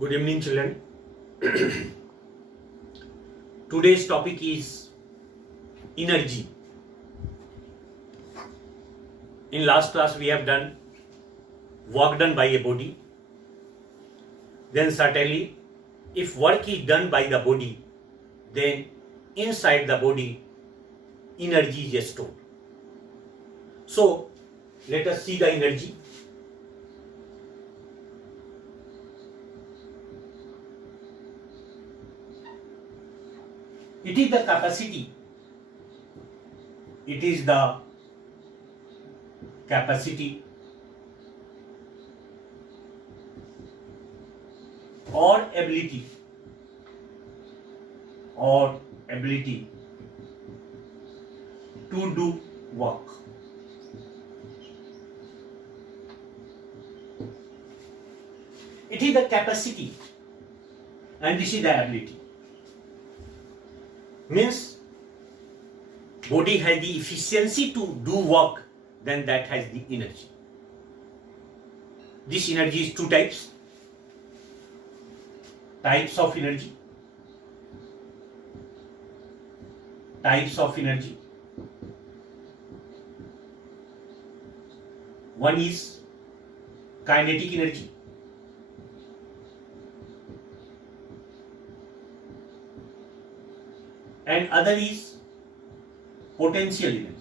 Good evening, children. Today's topic is energy. In last class, we have done work done by a body. Then certainly, if work is done by the body, then inside the body, energy is stored. So, let us see the energy. It is the capacity. It is the capacity or ability to do work. It is the capacity and this is the ability. Means body has the efficiency to do work, then that has the energy. This energy is two types of energy. One is kinetic energy, and other is potential energy.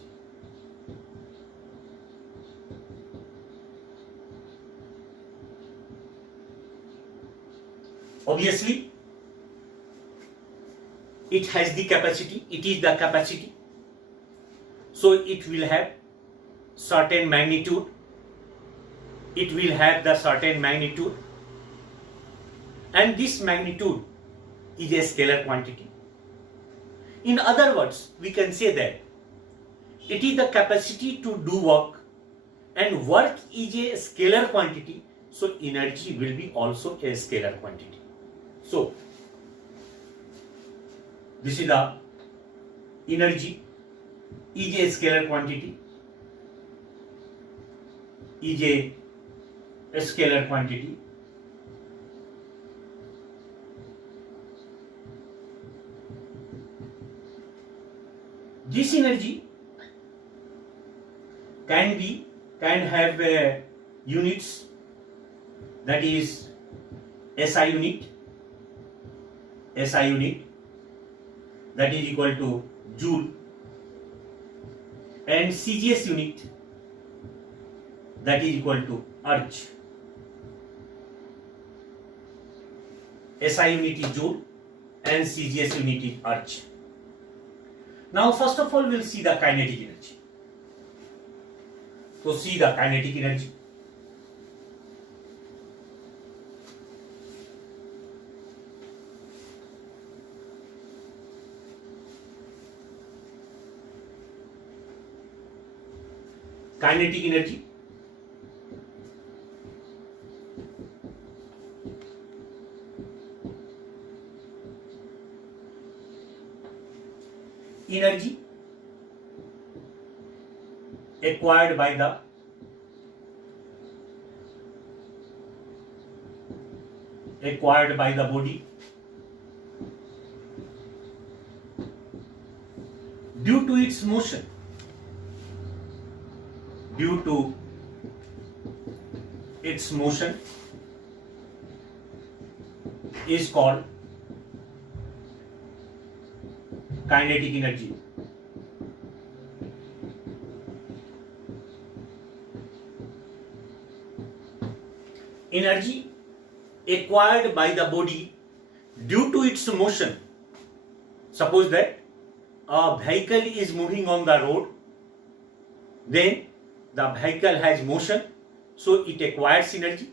Obviously, it has the capacity, it is the capacity. So it will have certain magnitude. It will have the certain magnitude. And this magnitude is a scalar quantity. In other words, we can say that it is the capacity to do work, and work is a scalar quantity, so energy will be also a scalar quantity. So, this is the energy is a scalar quantity, This energy can have units, that is SI unit, that is equal to joule, and CGS unit, that is equal to erg. SI unit is joule and CGS unit is erg. Now, first of all, we'll see the kinetic energy. So, see the kinetic energy. Kinetic energy. Energy acquired by the body due to its motion, is called kinetic energy. Energy acquired by the body due to its motion. Suppose that a vehicle is moving on the road, then the vehicle has motion, so it acquires energy.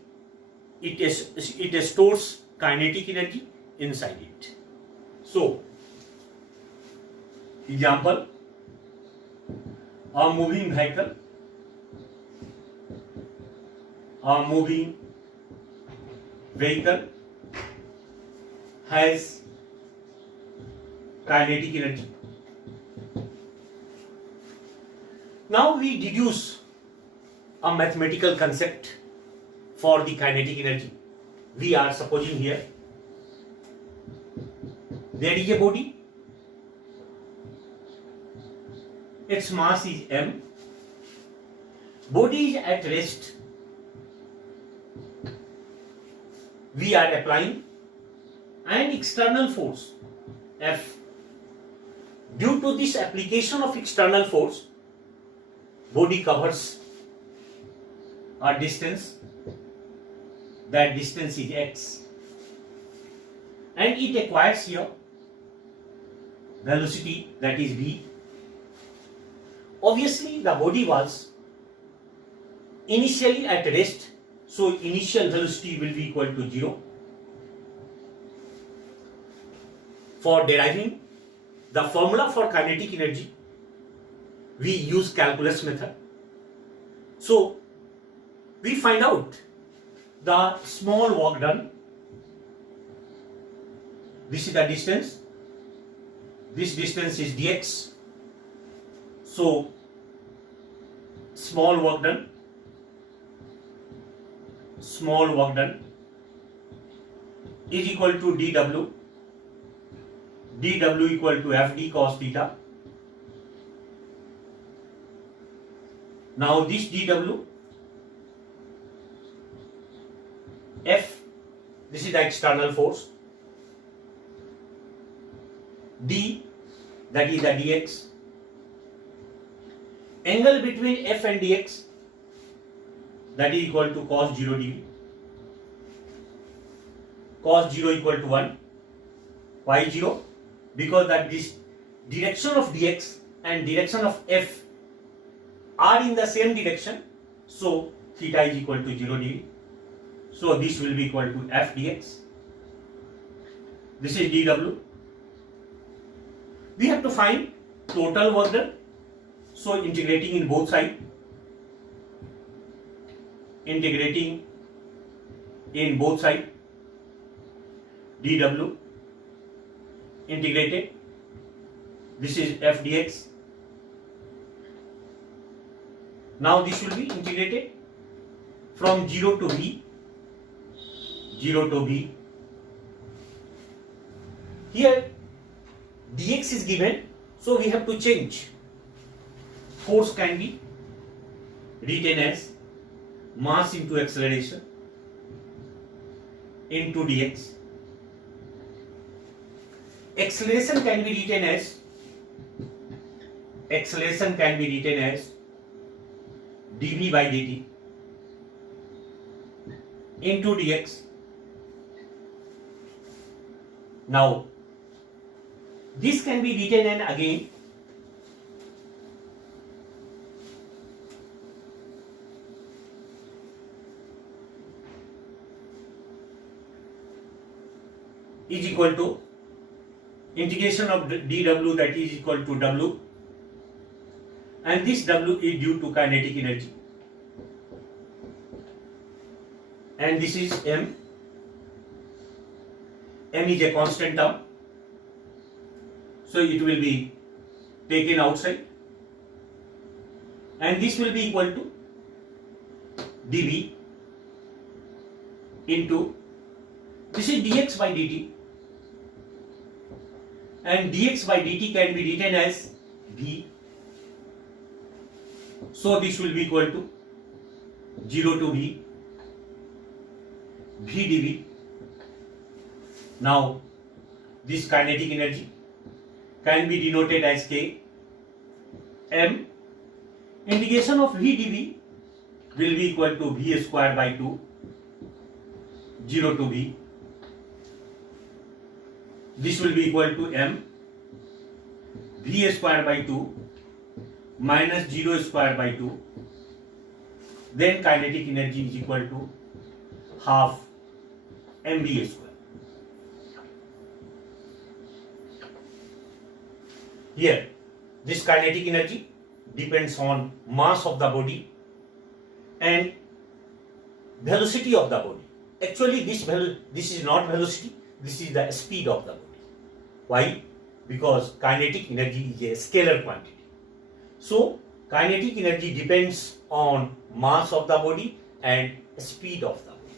It stores kinetic energy inside it. So, example, a moving vehicle has kinetic energy. Now we deduce a mathematical concept for the kinetic energy. we are supposing here there is a body, its mass is m, body is at rest, we are applying an external force F. Due to this application of external force, body covers a distance, that distance is x, and it acquires here velocity, that is v. Obviously the body was initially at rest, so initial velocity will be equal to 0. For deriving the formula for kinetic energy, we use calculus method. So we find out the small work done. This is the distance. This distance is dx. So small work done is equal to dw. dw equal to fd cos theta. Now this dw, F, this is the external force, d, that is the dx, angle between F and dx, that is equal to cos 0 dv, cos 0 equal to 1, why 0? Because that this direction of dx and direction of F are in the same direction, so theta is equal to 0 dv. So this will be equal to f dx. This is dw. We have to find total work done. So integrating in both sides. Integrating in both sides. dw integrated. This is f dx. Now this will be integrated from 0 to v. 0 to v. Here dx is given, so we have to change. Force can be written as mass into acceleration into dx. Acceleration can be written as dv by dt into dx. Now this can be written and again is equal to integration of dw, that is equal to w, and this w is due to kinetic energy, and this is m. M is a constant term, so it will be taken outside, and this will be equal to dv into, this is dx by dt, and dx by dt can be written as v. So this will be equal to 0 to v dv. Now this kinetic energy can be denoted as k. M integration of v dv will be equal to v square by 2, 0 to v. This will be equal to m v square by 2 minus 0 square by 2. Then kinetic energy is equal to half mv square. Here, this kinetic energy depends on mass of the body and velocity of the body. Actually, this is not velocity, this is the speed of the body. Why? Because kinetic energy is a scalar quantity. So, kinetic energy depends on mass of the body and speed of the body.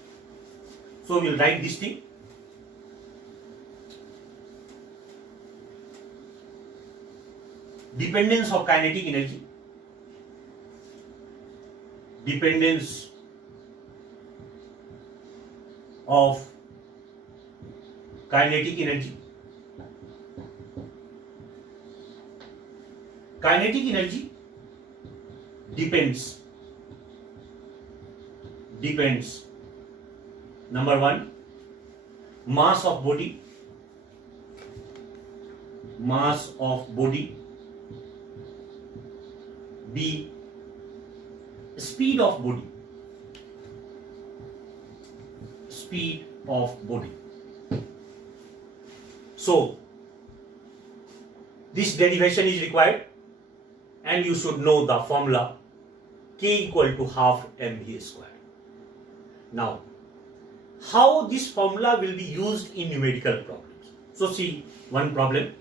So we'll write this thing. Dependence of kinetic energy. Dependence of kinetic energy. Kinetic energy depends. Number one, mass of body. B, speed of body. So this derivation is required, and you should know the formula K equal to half mv square. Now, how this formula will be used in numerical problems? So see one problem.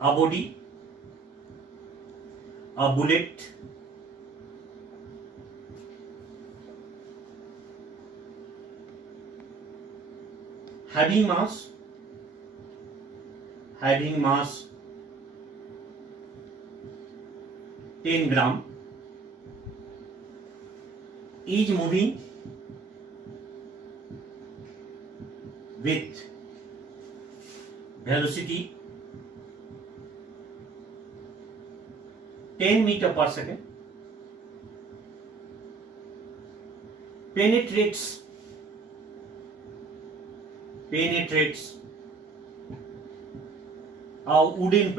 A body, a bullet, having mass 10 gram, is moving with velocity 10 meter per second, penetrates a wooden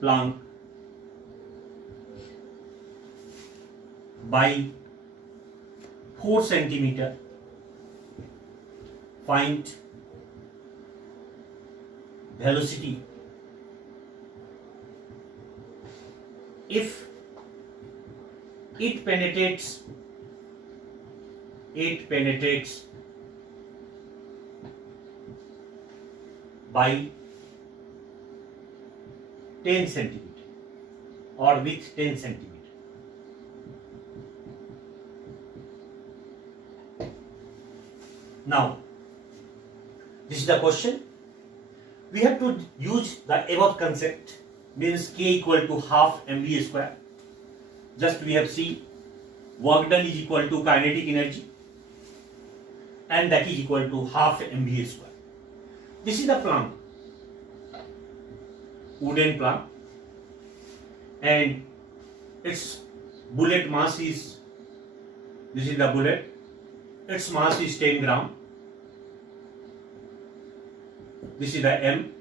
plank by 4 centimeter. Find velocity. If it penetrates by 10 centimeter or with 10 centimeter. Now, this is the question. We have to use the above concept, means K equal to half mv square. Just we have seen work done is equal to kinetic energy, and that is equal to half mv square. This is the plank, wooden plank, and its bullet mass is, this is the bullet, its mass is 10 gram. This is the M,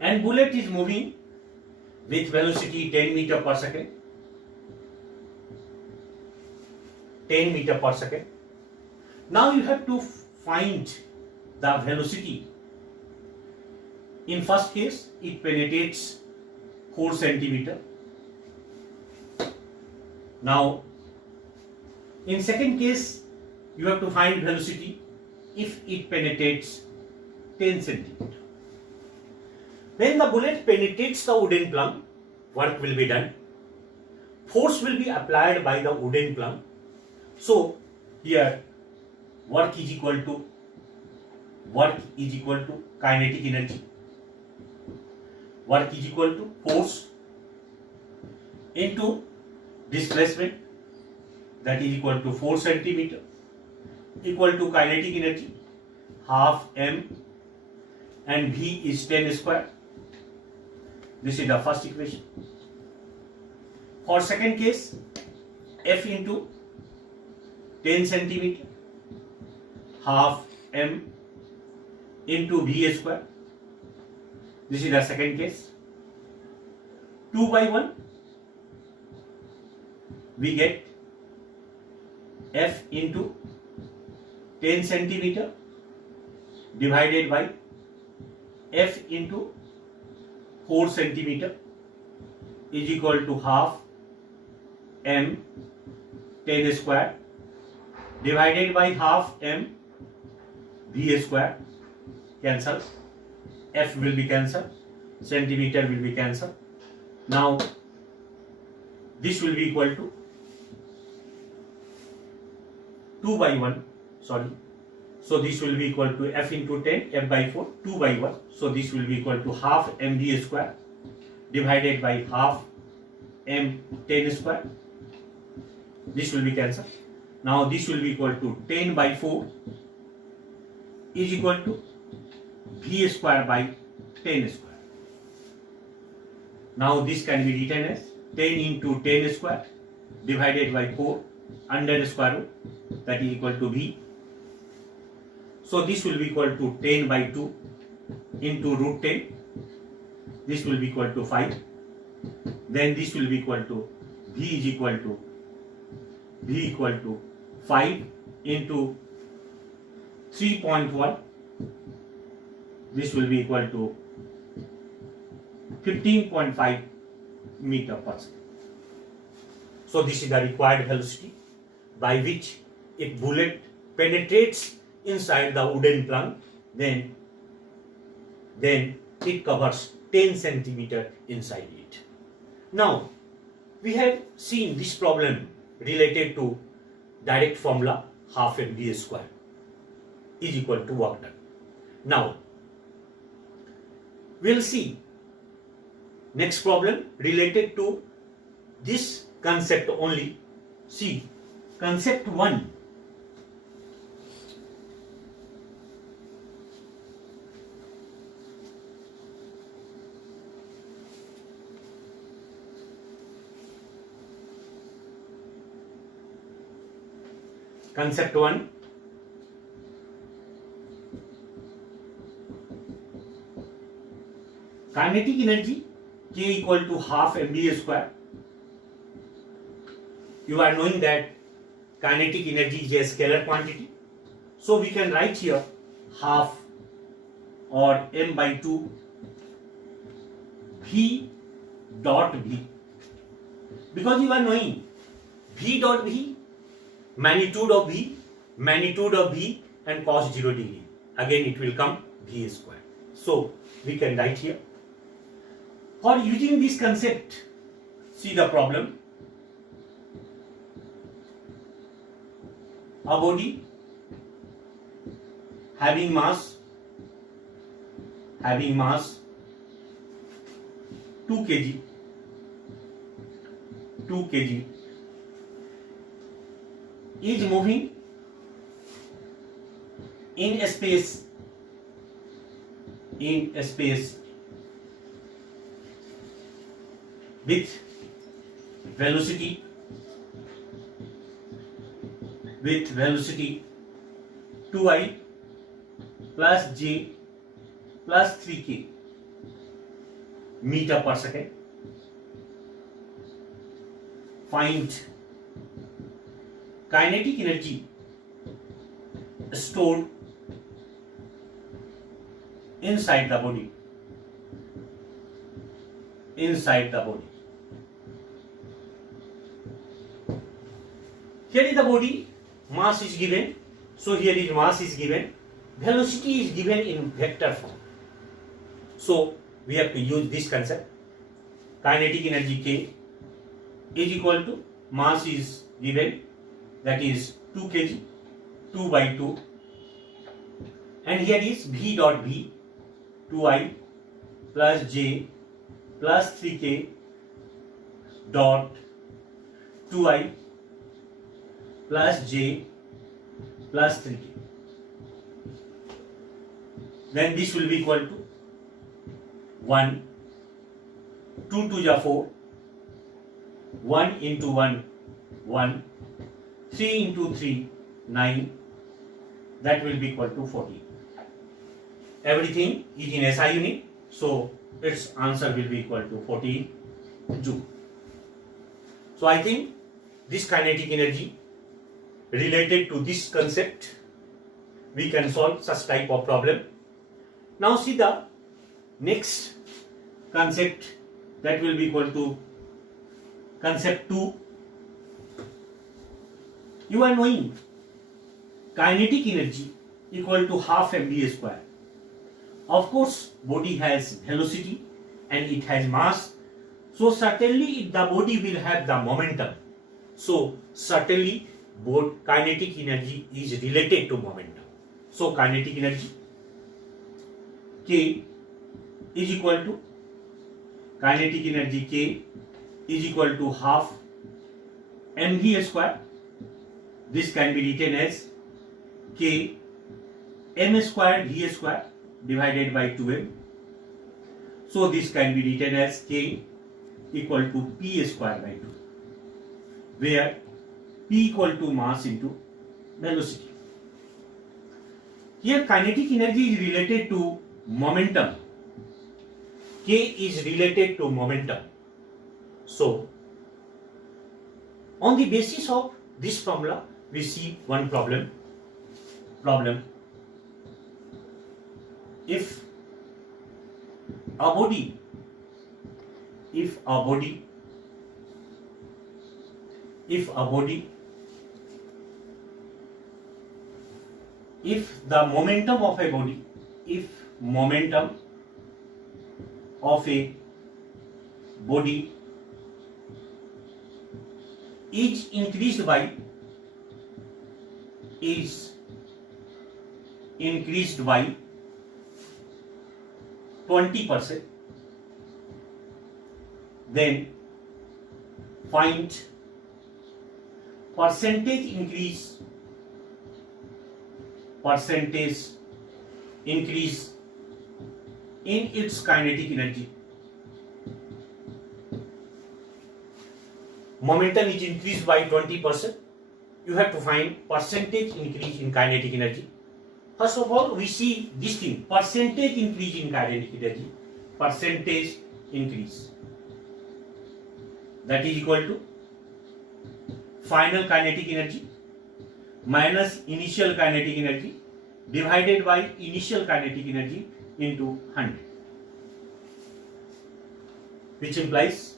and bullet is moving with velocity 10 meter per second. 10 meter per second. Now you have to find the velocity. In first case, it penetrates 4 centimeter. Now, in second case, you have to find velocity if it penetrates 10 centimeter. When the bullet penetrates the wooden plank, work will be done. Force will be applied by the wooden plank. So here work is equal to kinetic energy. Work is equal to force into displacement, that is equal to 4 centimeter, equal to kinetic energy half m, and v is 10 square. This is the first equation. For second case, F into 10 centimeter half m into v square. This is the second case. 2 by 1, we get F into 10 centimeter divided by F into 4 centimeter is equal to half m 10 square divided by half m v square, cancel, F will be cancelled, centimeter will be cancelled. Now this will be equal to 2 by 1, sorry. So this will be equal to F into 10, F by 4, 2 by 1. So this will be equal to half mv square divided by half m10 square. This will be cancelled. Now this will be equal to 10 by 4 is equal to v square by 10 square. Now this can be written as 10 into 10 square divided by 4 under the square root, that is equal to v. So this will be equal to 10 by 2 into root 10. This will be equal to 5. Then this will be equal to v is equal to 5 into 3.1. This will be equal to 15.5 meter per second. So this is the required velocity by which if bullet penetrates inside the wooden plank, then it covers 10 centimeter inside it. Now we have seen this problem related to direct formula half mv square is equal to work done. Now we'll see next problem related to this concept only. See concept 1. Concept 1. Kinetic energy K equal to half mv square. You are knowing that kinetic energy is a scalar quantity. So we can write here half or m by 2 v dot v. Because you are knowing v dot v, magnitude of v and cos 0 degree. Again it will come v square. So we can write here. For using this concept, see the problem. A body having mass 2 kg is moving in a space with velocity 2i plus j plus 3k meter per second. Find kinetic energy stored inside the body. Here is the body, mass is given, so here is mass is given, velocity is given in vector form. So we have to use this concept. Kinetic energy K is equal to mass is given, that is 2 kg, 2 by 2, and here is v dot v, 2i plus j plus 3k dot 2i plus j plus 3k. Then this will be equal to 1, 2 to the 4, 1 into 1, 1, 3 into 3, 9, that will be equal to 14. Everything is in SI unit, so its answer will be equal to 14 joule. So I think this kinetic energy related to this concept, we can solve such type of problem. Now see the next concept, that will be equal to concept 2. You are knowing kinetic energy equal to half mv square. Of course, body has velocity and it has mass. So certainly the body will have the momentum. So certainly both kinetic energy is related to momentum. So kinetic energy K is equal to kinetic energy K is equal to half mv square. This can be written as K m square v square divided by 2m. So this can be written as K equal to p square by 2, where p equal to mass into velocity. Here kinetic energy is related to momentum. K is related to momentum. So on the basis of this formula, we see one problem. If a body if the momentum of a body, if momentum of a body is increased by 20%, then find percentage increase in its kinetic energy. Momentum is increased by 20%. You have to find percentage increase in kinetic energy. First of all, we see this thing, percentage increase in kinetic energy, percentage increase, that is equal to final kinetic energy minus initial kinetic energy divided by initial kinetic energy into 100, which implies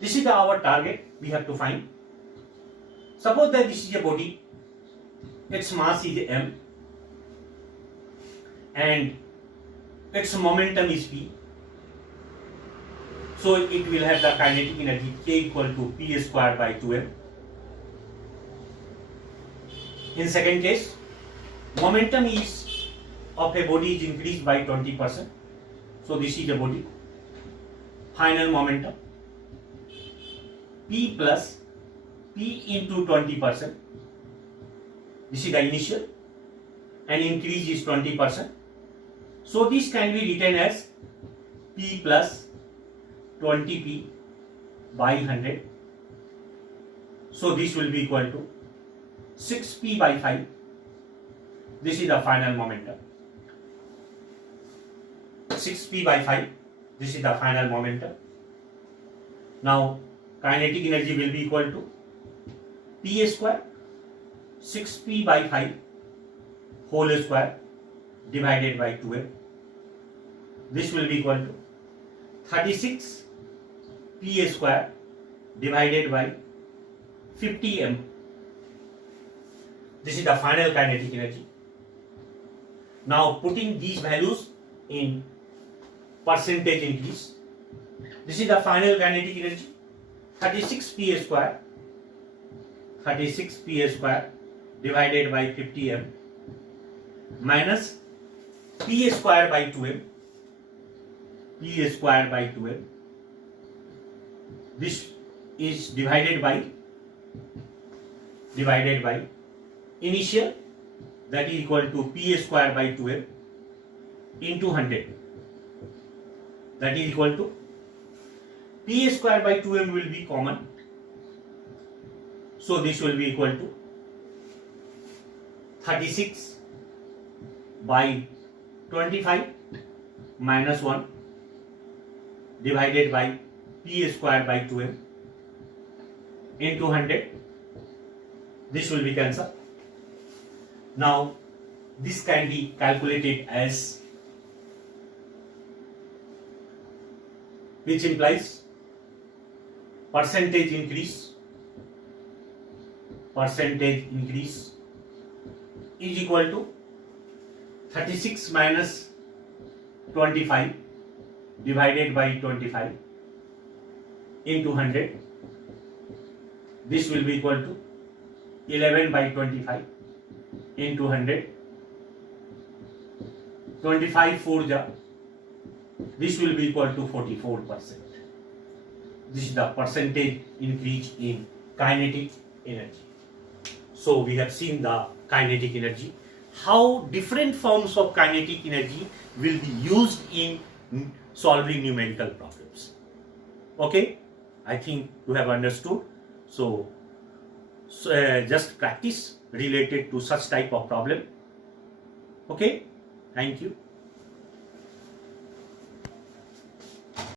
this is our target we have to find. Suppose that this is a body, its mass is m and its momentum is p. So it will have the kinetic energy K equal to p square by 2m. In second case, momentum is of a body is increased by 20%. So this is the body. Final momentum P plus P into 20%. This is the initial, and increase is 20%. So this can be written as P plus 20P by 100. So this will be equal to 6P by 5. This is the final momentum. 6P by 5. This is the final momentum. Now kinetic energy will be equal to P square 6P by 5 whole square divided by 2m. This will be equal to 36 P square divided by 50m. This is the final kinetic energy. Now putting these values in percentage increase, this is the final kinetic energy 36 P square divided by 50m minus P square by 2m. This is divided by initial, that is equal to P square by 2m into 100, that is equal to P square by 2m will be common. So this will be equal to 36 by 25 minus 1 divided by P square by 2m into 100. This will be cancelled. Now this can be calculated as, which implies percentage increase is equal to 36 minus 25 divided by 25 into 100. This will be equal to 11 by 25 into 100. 25 4 ja. This will be equal to 44%. This is the percentage increase in kinetic energy. So we have seen the kinetic energy, how different forms of kinetic energy will be used in solving numerical problems. Okay, I think you have understood. So just practice related to such type of problem. Okay, thank you.